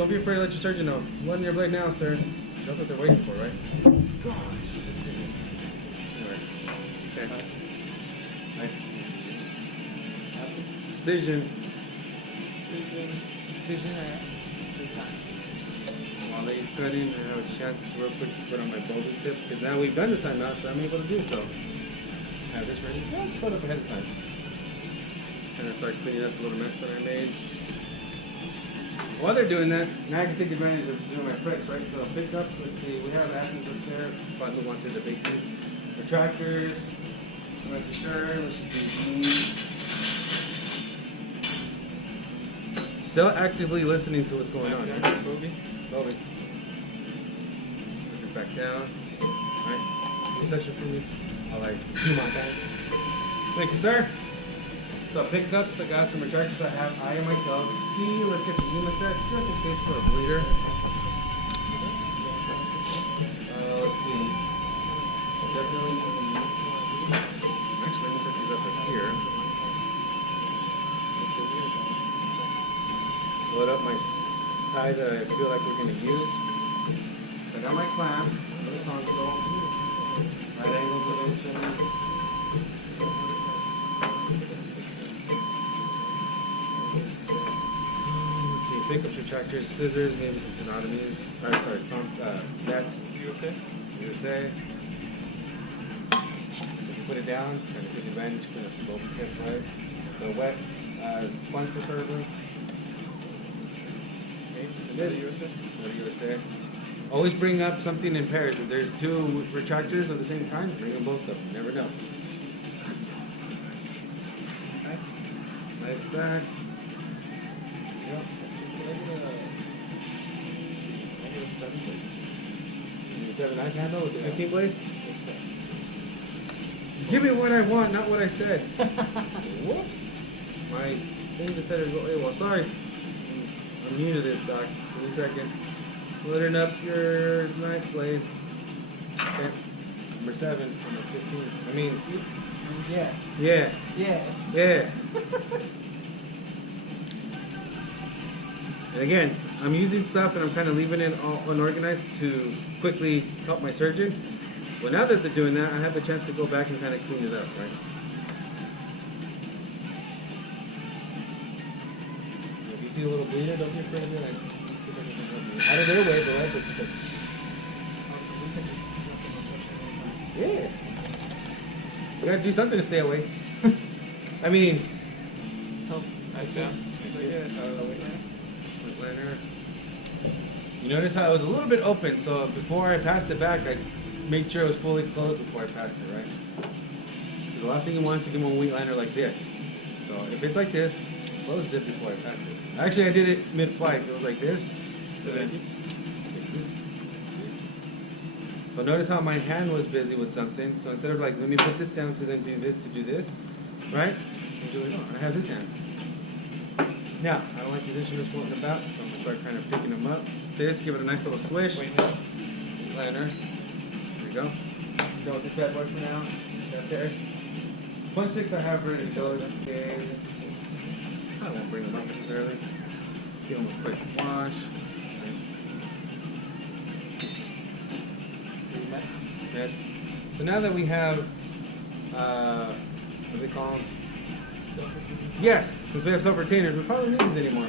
don't be afraid to let your surgeon know. One your blade now, sir. That's what they're waiting for, right? Gosh. Anyway. Okay. Nice. Precision. While they're cutting, I have a chance real quick to put on my boulder tip because now we've done the timeout, so I'm able to do so. Have this ready? Yeah, just put it up ahead of time. And I start cleaning up the little mess that I made. While they're doing that, now I can take advantage of doing my flex, right? So I'll pick up, let's see, we have Athens up there. If I move on to the big piece. Retractors, let's be sure, let's do still actively listening to what's going on. Right? Bobby. Put it back down. Alright. Any section for me? I like zoom on that. Thank you, sir. So pickups, I got some retractors I have, I myself. See, let's get the Unisets just in case for a bleeder. Let's see. Definitely need these. Actually, let me set these up right here. Load up my tie that I feel like we're going to use. I got my clamp, the console, right angles eventually. Pickup retractors, scissors, maybe some tenotomies. That's USA. Put it down, trying to take advantage of the both tips, right? The wet sponge preferably. Another USA. Always bring up something in pairs. If there's two retractors of the same kind, bring them both up. You never know. Okay. Like that. Yep. You have a nice handle with the 15 blade? Give me what I want, not what I said. Whoops. My thing just said it was well, sorry. I'm new to this, Doc. Give me a second. Loading up your knife blade. Okay. Number 7 on the 15. I mean, Yeah. Yeah. Yeah. Yeah. And again, I'm using stuff and I'm kind of leaving it all unorganized to quickly help my surgeon. Well, now that they're doing that, I have the chance to go back and kind of clean it up, right? If you see a little bleeder, don't be afraid of it. Out of their way, but right? Yeah. You gotta do something to stay away. I mean, Oh, back down. Liner. You notice how it was a little bit open, so before I passed it back, I made sure it was fully closed before I passed it, right? The last thing you want is to give them a wheat liner like this. So if it's like this, close it before I pass it. Actually, I did it mid-flight. It was like this. So notice how my hand was busy with something. So instead of like, let me put this down to then do this to do this, right? Usually, no, I have this hand. Now, I don't like these instruments floating about, so I'm going to start kind of picking them up. This, give it a nice little swish. Liner. There you go. Go with this bad boy for now. Okay. Punch sticks I have ready to go. Okay. I won't bring them up necessarily. Give them a quick wash. Yes. So now that we have, what do they call them? Yes, since we have self-retainers, we probably don't need these anymore. I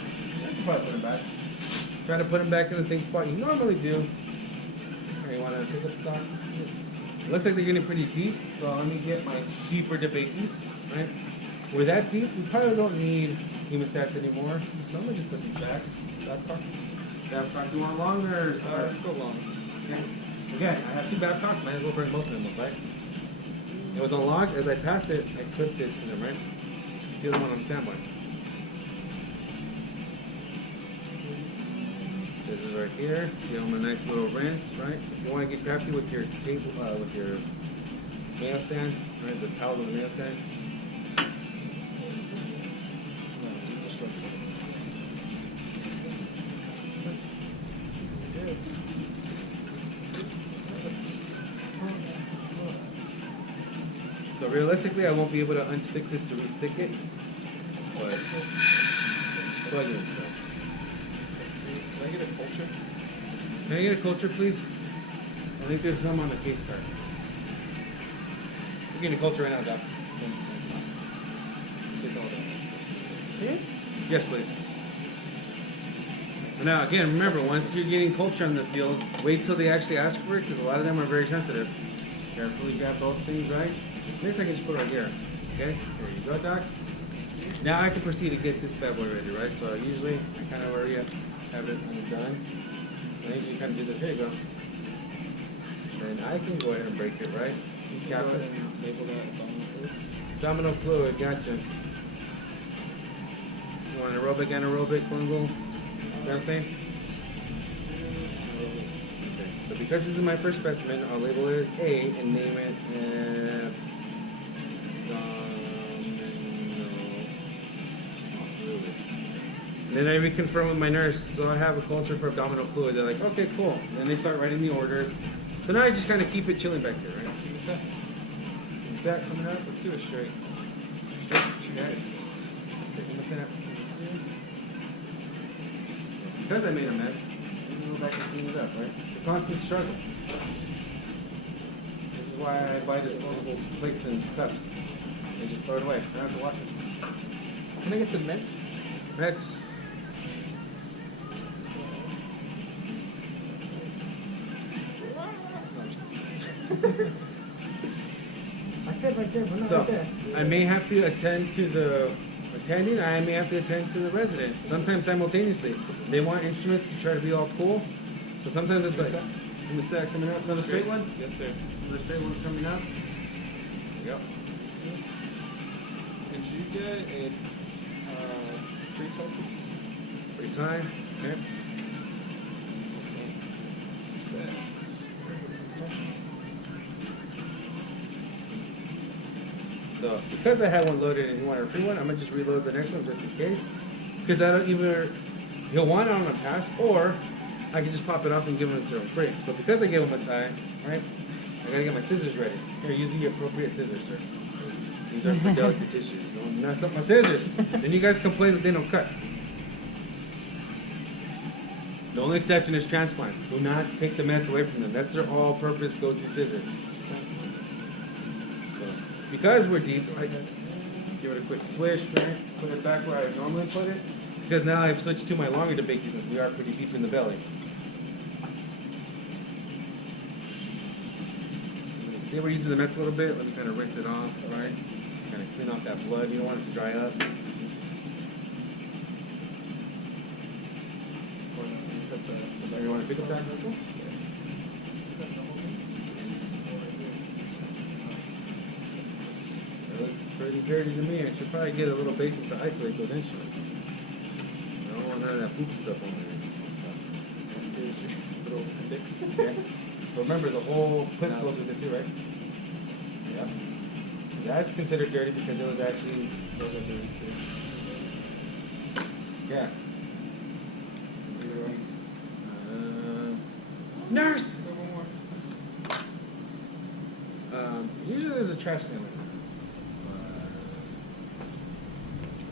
can probably put them back. Try to put them back in the same spot you normally do. Here, you want to pick up the dog? It looks like they're getting pretty deep, so let me get my deeper debates, right? We're that deep, we probably don't need hemostats anymore. So I'm going to just put these back. Babcock, do you want longer? Let's go long. Okay. Again, I have 2 Babcocks, might as well bring both of them up, right? It was unlocked. As I passed it, I clipped it to them, right? The other one on standby. Scissors right here. Give them a nice little rinse, right? If you want to get crafty with your table, with your nail stand, right? The towel on the nail stand. So realistically, I won't be able to unstick this to restick it, but plug it in. So. Can I get a Can I get a culture, please? I think there's some on the case card. We're getting a culture right now, Doc. Yes, please. Now, again, remember, once you're getting culture on the field, wait till they actually ask for it, because a lot of them are very sensitive. Carefully grab both things, right? Next, I can just put it right here. Okay? There you go, Doc. Now I can proceed to get this bad boy ready, right? So usually, I kind of already have it done. I usually kind of do this. Here you go. And I can go ahead and break it, right? Cap it. Label that Abdominal fluid, gotcha. You want aerobic, anaerobic, fungal? You know what I'm saying? Okay. So because this is my first specimen, I'll label it A and name it fluid. And then I reconfirm with my nurse, so I have a culture for abdominal fluid. They're like, okay, cool. And then they start writing the orders. So now I just kind of keep it chilling back there, right? Is that coming up? Let's do it straight. Okay. Because I made a mess, I'm gonna go back and clean it up, right? It's a constant struggle. This is why I buy disposable plates and cups. I just throw it away. I don't have to wash it. Can I get the mint? That's I said right there, but not so. right there. I may have to attend to the attending. I may have to attend to the resident. Sometimes simultaneously. They want instruments to try to be all cool. So sometimes it's like, is that coming up? Another straight one? Yes, sir. Another straight one coming up. Yep. Did you get a free culture? Free time. Okay. So because I had one loaded and you want a free one, I'm gonna just reload the next one just in case. Because that'll either he'll want it on a pass, or I can just pop it off and give it to him free. So because I gave him a tie, right? I gotta get my scissors ready. Here, use the appropriate scissors, sir. These are for delicate tissues. Don't mess up my scissors. Then you guys complain that they don't cut. The only exception is transplants. Do not take the meds away from them. That's their all-purpose go-to scissors. So, because we're deep, I give it a quick swish, right? Put it back where I would normally put it. Because now I've switched to my longer debakey since we are pretty deep in the belly. See, we're using the meds a little bit. Let me kind of rinse it off, right? Kind of clean off that blood. You don't want it to dry up. You want to pick up that vessel? It looks pretty dirty to me. I should probably get a little basin to isolate those instruments. I don't want none of that poop stuff on there. Here's your little appendix. Okay. So remember, the whole clip goes with it too, right? Yep. That's considered dirty because it was actually, those are dirty too. Yeah. Nurse! Usually there's a trash can like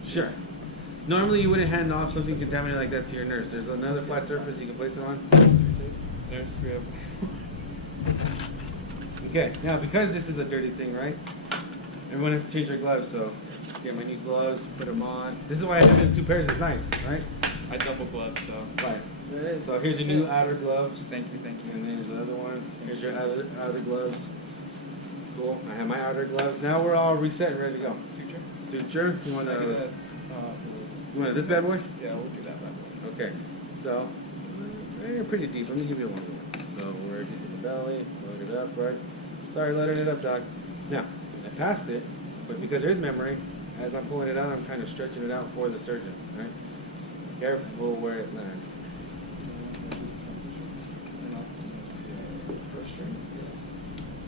that. Sure. Normally you wouldn't hand off something contaminated like that to your nurse. There's another flat surface you can place it on. Nurse, we have. Okay, now because this is a dirty thing, right? Everyone has to change their gloves, so get my new gloves, put them on. This is why I have them 2 pairs is nice, right? I double glove, so. Right. So here's your new outer gloves. Thank you, thank you. And then here's the other one. Here's your outer gloves. Cool. I have my outer gloves. Now we're all reset and ready to go. Suture? Suture? You want Can I get to? that, You want this bad boy? yeah, we'll do that bad boy. Okay. So you're pretty deep. Let me give you a longer one. So we're deep in the belly. Load it up, right? Sorry, loading it up, Doc. Now I passed it, but because there's memory, as I'm pulling it out, I'm kind of stretching it out for the surgeon, right? Careful where it lands.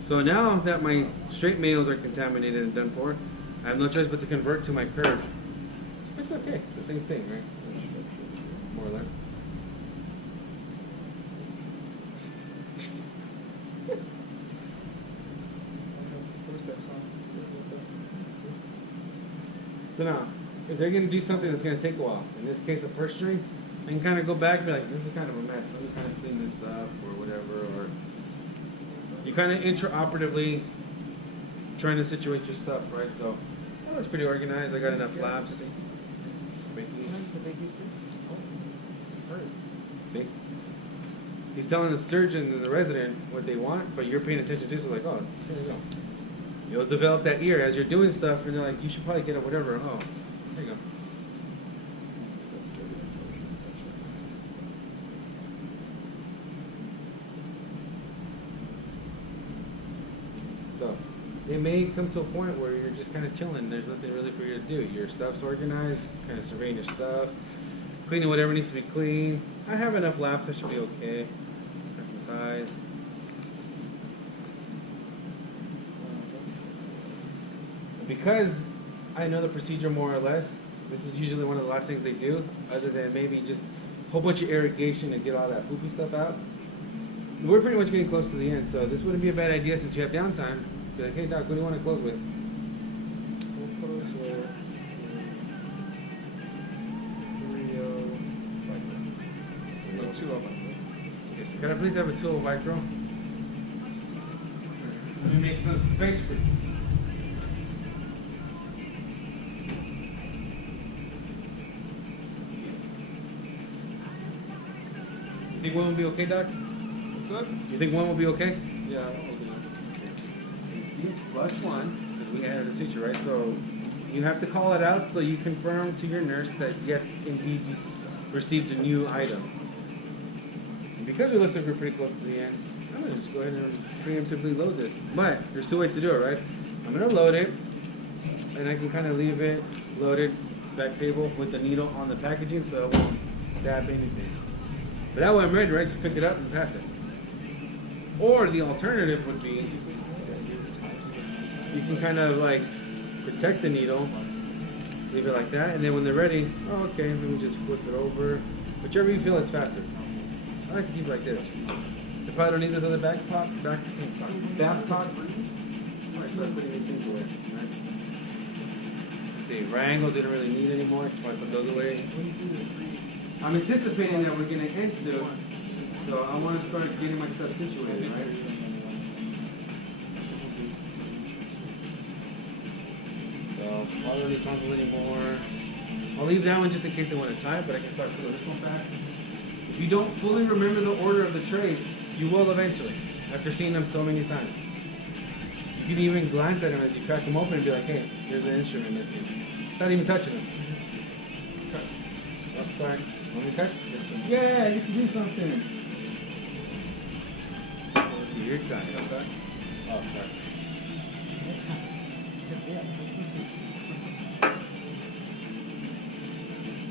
So now that my straight males are contaminated and done for, I have no choice but to convert to my curve. It's okay. It's the same thing, right? More or less. So now, if they're going to do something that's going to take a while, in this case a purse string, and kind of go back and be like, this is kind of a mess. Let me kind of clean this up or whatever. Or you kind of intraoperatively trying to situate your stuff, right? So that looks pretty organized. I got enough labs. See? He's telling the surgeon and the resident what they want, but you're paying attention to, so like, oh, there you go. You'll develop that ear as you're doing stuff, and they're like, you should probably get it, whatever. Oh, there you go. So, it may come to a point where you're just kind of chilling. There's nothing really for you to do. Your stuff's organized, kind of surveying your stuff, cleaning whatever needs to be cleaned. I have enough laps, I should be okay. Got some ties. Because I know the procedure more or less, this is usually one of the last things they do, other than maybe just a whole bunch of irrigation and get all that poopy stuff out. We're pretty much getting close to the end, so this wouldn't be a bad idea since you have downtime. Be like, hey doc, what do you want to close with? We'll close with Rio. 2 Can I please have a tool, Vicro? Let me make some space for you. You think one will be okay, Doc? Good? You think one will be okay? Yeah, that was Plus one, because we added a suture, right? So you have to call it out so you confirm to your nurse that yes, indeed you received a new item. And because it looks like we're pretty close to the end, I'm gonna just go ahead and preemptively load this. But there's 2 ways to do it, right? I'm gonna load it, and I can kind of leave it loaded back table with the needle on the packaging so it won't dab anything. But that way I'm ready, right? Just pick it up and pass it. Or the alternative would be you can kind of like protect the needle, leave it like that, and then when they're ready, oh, okay, let me just flip it over. Whichever you feel is fastest. I like to keep it like this. If I don't need this other back pot, I might start putting these things away. Right? The wrangles didn't really need anymore, so I put those away. I'm anticipating that we're going to end soon, so I want to start getting my stuff situated, right? So I don't need tonsils anymore. I'll leave that one just in case they want to tie it, but I can start putting this one back. If you don't fully remember the order of the trays, you will eventually, after seeing them so many times. You can even glance at them as you crack them open and be like, hey, there's an instrument missing. Not even touching them. Oh, sorry. Want me to touch? Yeah, you can do something. Oh, see, you're excited. Okay. Oh, sorry.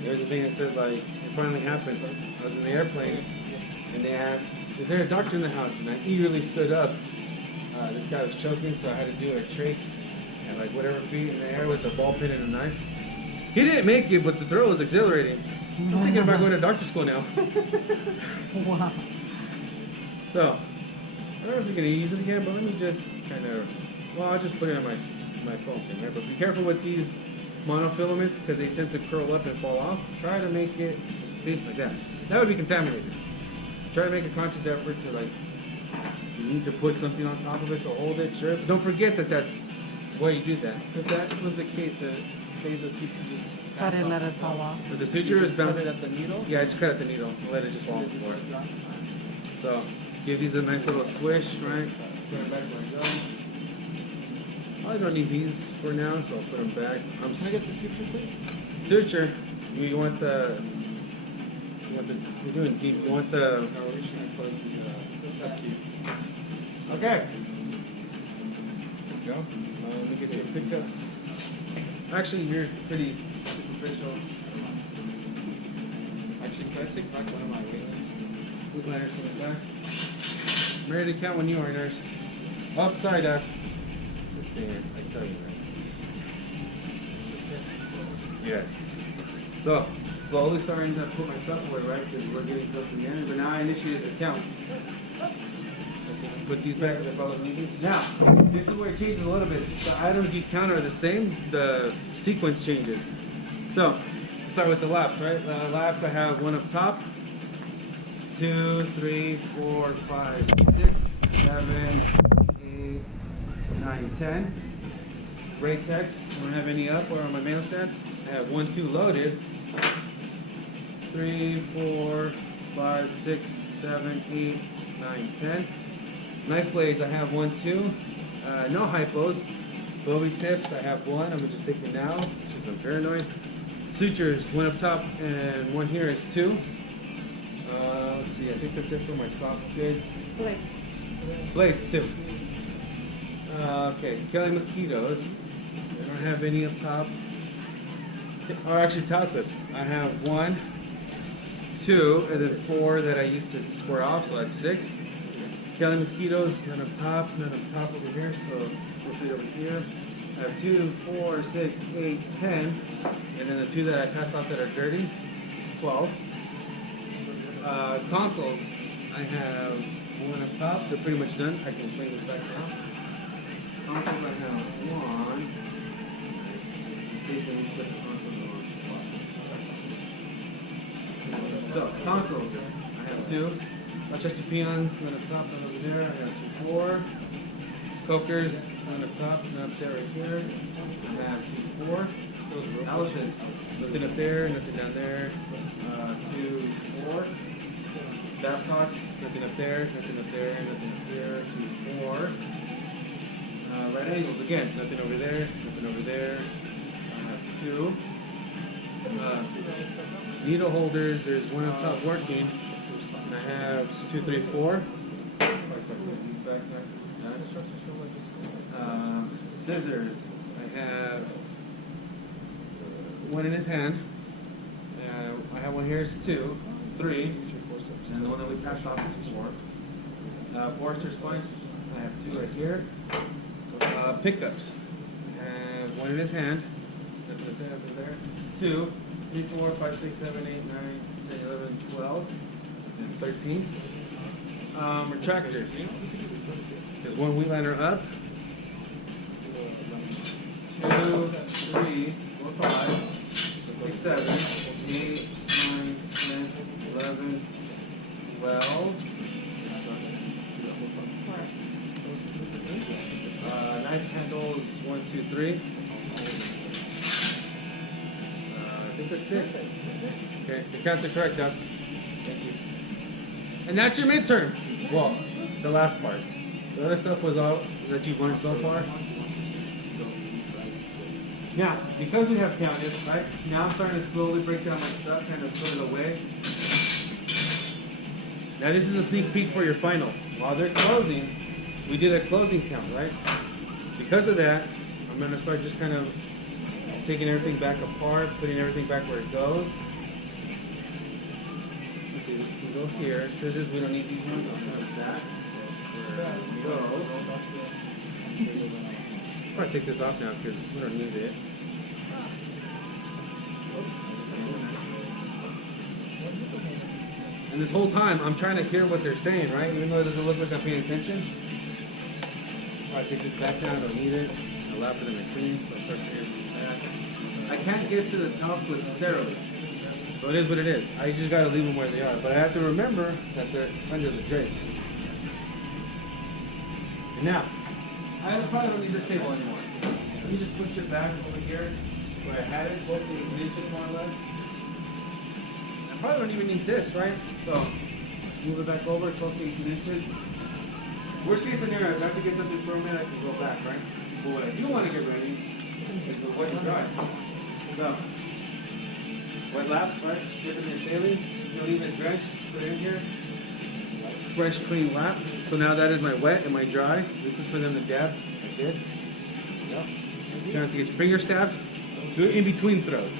There's a thing that says, like, it finally happened. I was in the airplane, and they asked, is there a doctor in the house? And I eagerly stood up. This guy was choking, so I had to do a trach at, like, whatever feet in the air with a ball peen and a knife. He didn't make it, but the thrill was exhilarating. I'm thinking about going to doctor school now. Wow. So, I don't know if you're going to use it again, but let me just kind of, well, I'll just put it on my phone thing, right? But be careful with these monofilaments because they tend to curl up and fall off. Try to make it, see, like that. That would be contaminated. So try to make a conscious effort to, like, you need to put something on top of it to hold it, sure. But don't forget that that's why you do that. If that was the case, that say the suture just Cut it, let it fall off. But the suture is cut bouncing. it at the needle. Yeah, just cut at the needle and let it just fall on the floor. So, give these a nice little swish, right? Put them back like that. I don't need these for now, so I'll put them back. Can I get the suture, please? Suture. You want the, you're doing deep. You want the, No, we're just gonna close the key. okay. There you go. Let me get you a pickup. Actually, you're pretty superficial. Actually, can I take back one of my wings? Look letters from the back. I'm ready to count when you are, nurse. Oh, sorry, Doc. This thing, I tell you, right? Yes. So, slowly starting to put my stuff away, right? Because we're getting close to the end. But now I initiated the count. Put these back if I was needing. Now, this is where it changes a little bit. The items you count are the same. The sequence changes. So, start with the laps, right? Laps, I have one up top. 2, 3, 4, 5, 6, 7, 8, 9, 10. Brake checks. I don't have any up or on my mail stand. I have 1, 2 loaded. 3, 4, 5, 6, 7, 8, 9, 10. Knife blades, I have 1, 2. No hypos. Bovie tips, I have 1. I'm gonna just take it now, because I'm paranoid. Sutures, 1 up top and 1 here is 2. Let's see, I think that's it for my soft goods. Blades, 2. Okay, killing mosquitoes. I don't have any up top. Or actually, towel clips. I have 1, 2, and then 4 that I used to square off, so that's 6. Killing mosquitoes, none up top over here, so we'll put it over here. I have 2, 4, 6, 8, 10, and then the 2 that I passed off that are dirty, it's 12. Tonsils, I have 1 up top, they're pretty much done. I can clean this back now. Tonsils, I have 1. Let's see if we put the tonsils on. So, tonsils, I have 2. Rochester peons, none up top, none over there. I have 2, 4. Cokers, none up top, none up there, right here. I have 2, 4. Elephants, nothing up there, nothing down there. 2, 4. Babcocks, nothing up there, nothing up there, nothing up there. 2, 4. Right angles, again, nothing over there, nothing over there. I have 2. Needle holders, there's 1 up top working. And I have 2, 3, 4. Scissors. I have 1 in his hand. I have 1 here is 2, 3, and the one that we passed off is 4. Forester spines. I have 2 right here. Pickups. I have 1 in his hand. That's what they have in there. 2, 3, 4, 5, 6, 7, 8, 9, 10, 11, 12. And 13. Retractors. There's 1 wheel liner up. 2, 3, 4, 5, 6, 7, 8, 9, 10, 11, 12. Knife handles 1, 2, 3. I think that's it. Okay, the counts are correct, Doc. Thank you. And that's your midterm. Well, the last part. The other stuff was all that you've learned so far. Now, because we have counted, right? Now I'm starting to slowly break down my stuff, kind of put it away. Now this is a sneak peek for your final. While they're closing, we did a closing count, right? Because of that, I'm gonna start just kind of taking everything back apart, putting everything back where it goes. Let's see, we can go here. Scissors, we don't need these ones. I'll put them back. Where we go. I'll probably take this off now because we don't need it. And this whole time, I'm trying to hear what they're saying, right? Even though it doesn't look like I'm paying attention. I'll take this back down. I don't need it. I'll allow for them to clean, so I'll start clearing that. I can't get to the top with sterility. So it is what it is. I just gotta leave them where they are. But I have to remember that they're under the drapes. And now, I probably don't need this table anymore. Let me just push it back over here where I had it, both the inches more or less. I probably don't even need this, right? So, move it back over, 12 to 18 inches. Worst case scenario, if I have to get something for a minute, I can go back, right? But what I do want to get ready is the wet and dry. So, wet lap, right? Dip it in saline. You'll leave it drenched, put it in here. Fresh, clean lap. So now that is my wet and my dry. This is for them to dab like this. Yep. You don't have to get your finger stabbed. Do it in between throws.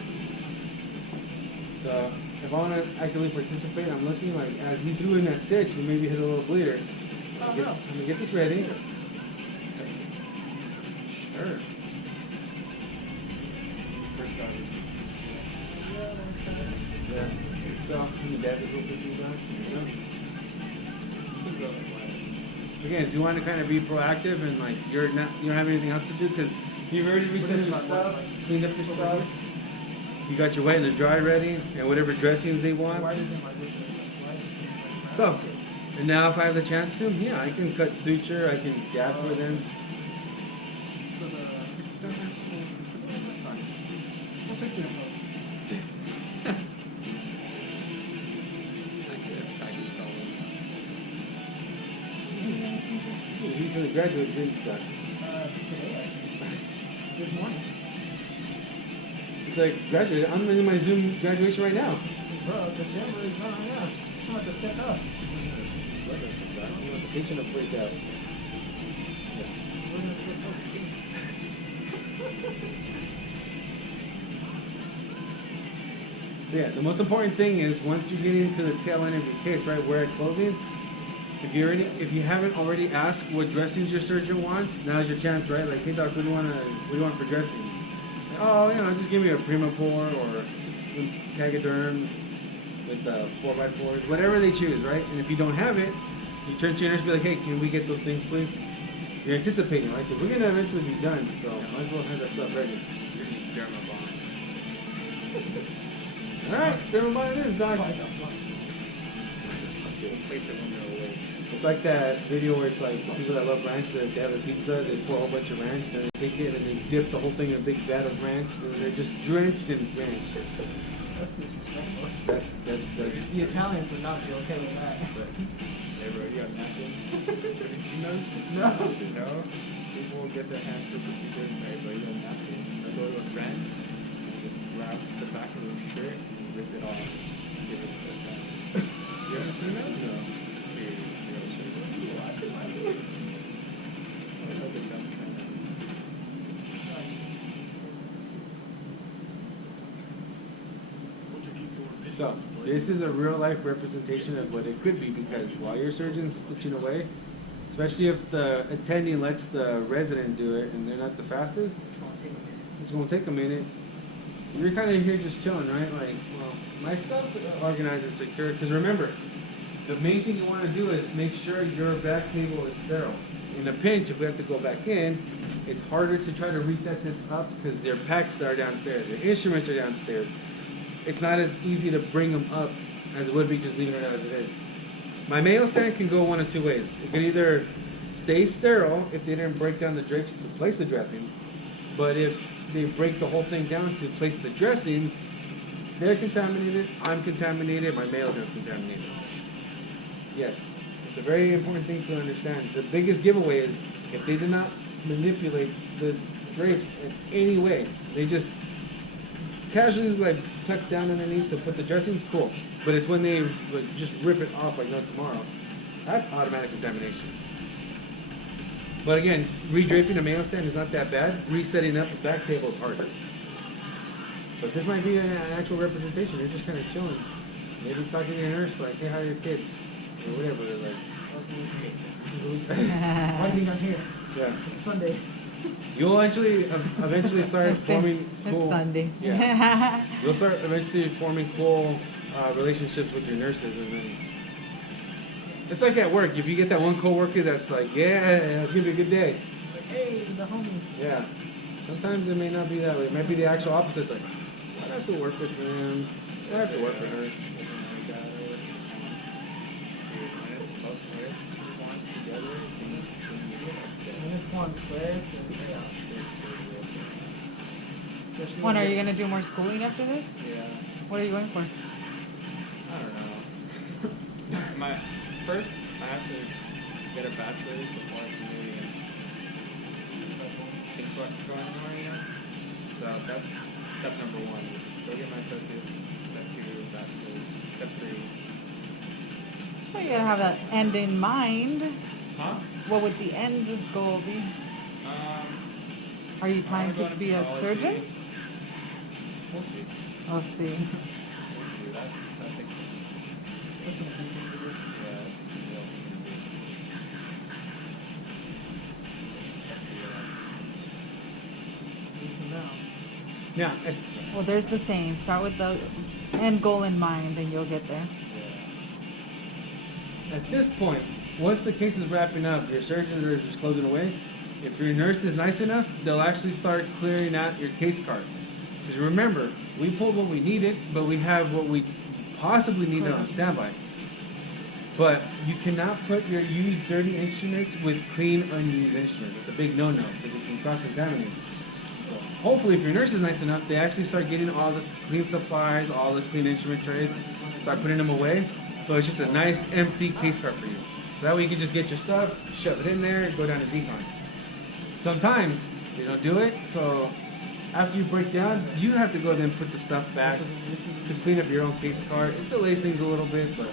So if I want to actively participate, I'm looking like as he threw in that stitch, he maybe hit a little bleeder. I'm gonna get this ready. Sure. First started. Yeah. So can you dab this real quick, Again, if you want to kind of be proactive and like you don't have anything else to do because you've already reset your stuff, cleaned up your stuff, You got your wet and the dry ready, and whatever dressings they want. Why doesn't my business? Why is So, and now if I have the chance to, yeah, I can cut suture, I can gap for them. So the we'll fix it in post. He's gonna graduate, didn't he? Today. This morning. It's like graduate. I'm in my Zoom graduation right now. Bro, December is not yeah. I'm about to step up. Teaching to freak out. We're gonna step up. So yeah, the most important thing is once you get into the tail end of your case, right, where at closing, if you haven't already asked what dressings your surgeon wants, now's your chance, right? Like, hey doc, what do you want for dressing? Oh, just give me a Primapore or just some Tegaderms with 4x4s, whatever they choose, right? And if you don't have it, you turn to your nurse and be like, hey, can we get those things, please? You're anticipating, right? Because we're gonna eventually be done, so might as well have that stuff ready. All right, Dermabond it is, doc. It's like that video where it's like people that love ranch, that they have a pizza, they pour a whole bunch of ranch, and they take it and they dip the whole thing in a big vat of ranch, and they're just drenched in ranch. That's disrespectful. That's The Italians would not be okay with that. Hey bro, you got napkins? Have you seen those? No. No? People will get their hands for procedures, right? But you got napkins, they'll go to a friend, and just grab the back of the shirt and rip it off. And give it to the friend. You ever seen that? No. Dude, you gotta show you. That's like a dumb thing. So, this is a real life representation of what it could be, because while your surgeon's stitching away, especially if the attending lets the resident do it and they're not the fastest, it's gonna take a minute. You're kind of here just chilling, right? Like, well, my stuff is organized and secure. Because remember, the main thing you want to do is make sure your back table is sterile. In a pinch, if we have to go back in, it's harder to try to reset this up because their packs are downstairs, their instruments are downstairs. It's not as easy to bring them up as it would be just leaving it as it is. My Mayo stand can go one of two ways. It can either stay sterile if they didn't break down the drapes to place the dressings, but if they break the whole thing down to place the dressings, they're contaminated, I'm contaminated, my Mayo stand is contaminated. Yes, it's a very important thing to understand. The biggest giveaway is if they did not manipulate the drapes in any way, they just casually like tuck down underneath to put the dressings, cool. But it's when they like, just rip it off like no tomorrow. That's automatic contamination. But again, redraping a Mayo stand is not that bad. Resetting up a back table is harder. But this might be an actual representation. You're just kind of chilling. Maybe talking to your nurse like, hey, how are your kids? Or whatever. They're like, Why are you not here? yeah. It's Sunday. You'll actually eventually start forming cool. It's Sunday. Yeah. You'll start eventually forming cool relationships with your nurses, and then it's like at work. If you get that one coworker that's like, yeah, it's gonna be a good day. Like, hey, the homie. Yeah. Sometimes it may not be that way. It might be the actual opposite. It's like, I have to work with him. I have to work with her. When it's one square, yeah. Especially When are when you gonna do more schooling after this? Yeah. What are you going for? I don't know. My first, I have to get a bachelor's before I can really think about going anywhere, you know? So that's step number one. Go get my associates. Step two, bachelor's. Step three. Well, you gotta have an end in mind. Huh? What would the end goal be? Are you planning to be a surgeon? We'll see. We'll see. We'll see. That's, I think, yeah, Yeah. Well, there's the saying. Start with the end goal in mind, and you'll get there. At this point, once the case is wrapping up, your surgeons are just closing away. If your nurse is nice enough, they'll actually start clearing out your case card. Because remember, we pulled what we needed, but we have what we possibly needed on standby. But you cannot put your used dirty instruments with clean unused instruments. It's a big no-no because it can cross-contaminate. So hopefully if your nurse is nice enough, they actually start getting all the clean supplies, all the clean instrument trays, start putting them away. So it's just a nice empty case cart for you. So that way you can just get your stuff, shove it in there, and go down to decon. Sometimes they don't do it, so after you break down, you have to go then put the stuff back to clean up your own case cart. It delays things a little bit, but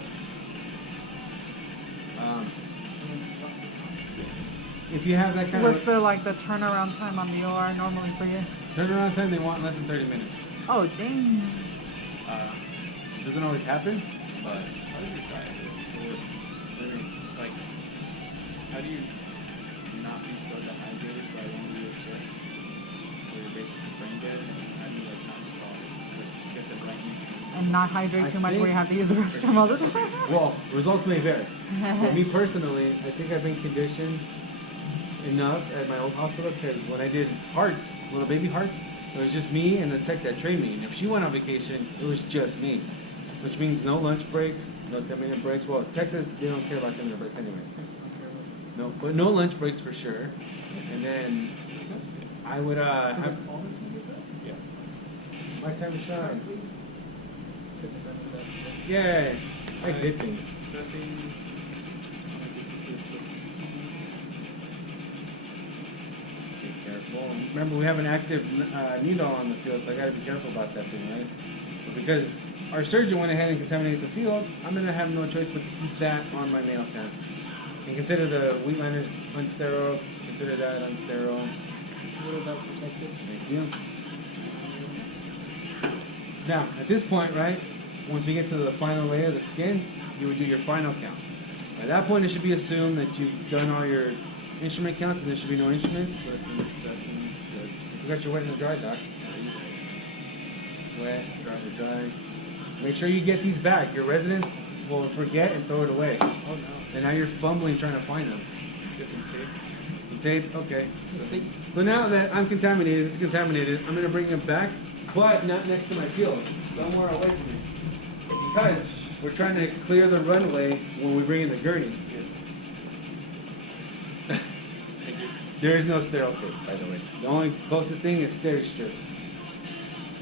if you have that kind What's of the like the turnaround time on the OR normally for you? turnaround time, they want less than 30 minutes. Oh dang. Doesn't always happen, but How does your diet work? Like, how do you not be so dehydrated by one of your shifts where you're basically brain dead? And how do you like not stall? Like, get the right nutrients? And not hydrate I too much think- where you have to use the restroom all the time. well, results may vary. But me personally, I think I've been conditioned enough at my old hospital because when I did hearts, little baby hearts, it was just me and the tech that trained me. And if she went on vacation, it was just me, which means no lunch breaks, no 10-minute breaks. Well, Texas, they don't care about 10-minute breaks anyway. No, but no lunch breaks for sure. And then I would have Yeah. my time to shine. Yeah, I did things. Dressings. Be careful. Remember, we have an active needle on the field, so I gotta be careful about that thing, right? But because our surgeon went ahead and contaminated the field, I'm gonna have no choice but to keep that on my nail stand. And consider the wheat liners unsterile. Consider that unsterile. What about protected? Thank you. Now, at this point, right, once we get to the final layer of the skin, you would do your final count. At that point, it should be assumed that you've done all your instrument counts and there should be no instruments. Dressings. Good. You got your wet and the dry, doc. Wet, dry to dry. Make sure you get these back. Your residents will forget and throw it away. Oh no. And now you're fumbling trying to find them. Get some tape. Some tape, okay. So now that I'm contaminated, it's contaminated, I'm gonna bring them back, but not next to my field, somewhere away from me. Because we're trying to clear the runway when we bring in the gurney. Thank you. There is no sterile tape, by the way. The only closest thing is steri strips.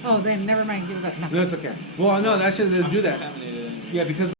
Oh then never mind, give it back. No. No, it's okay. Well, no, that should do that. Contaminated. Yeah, because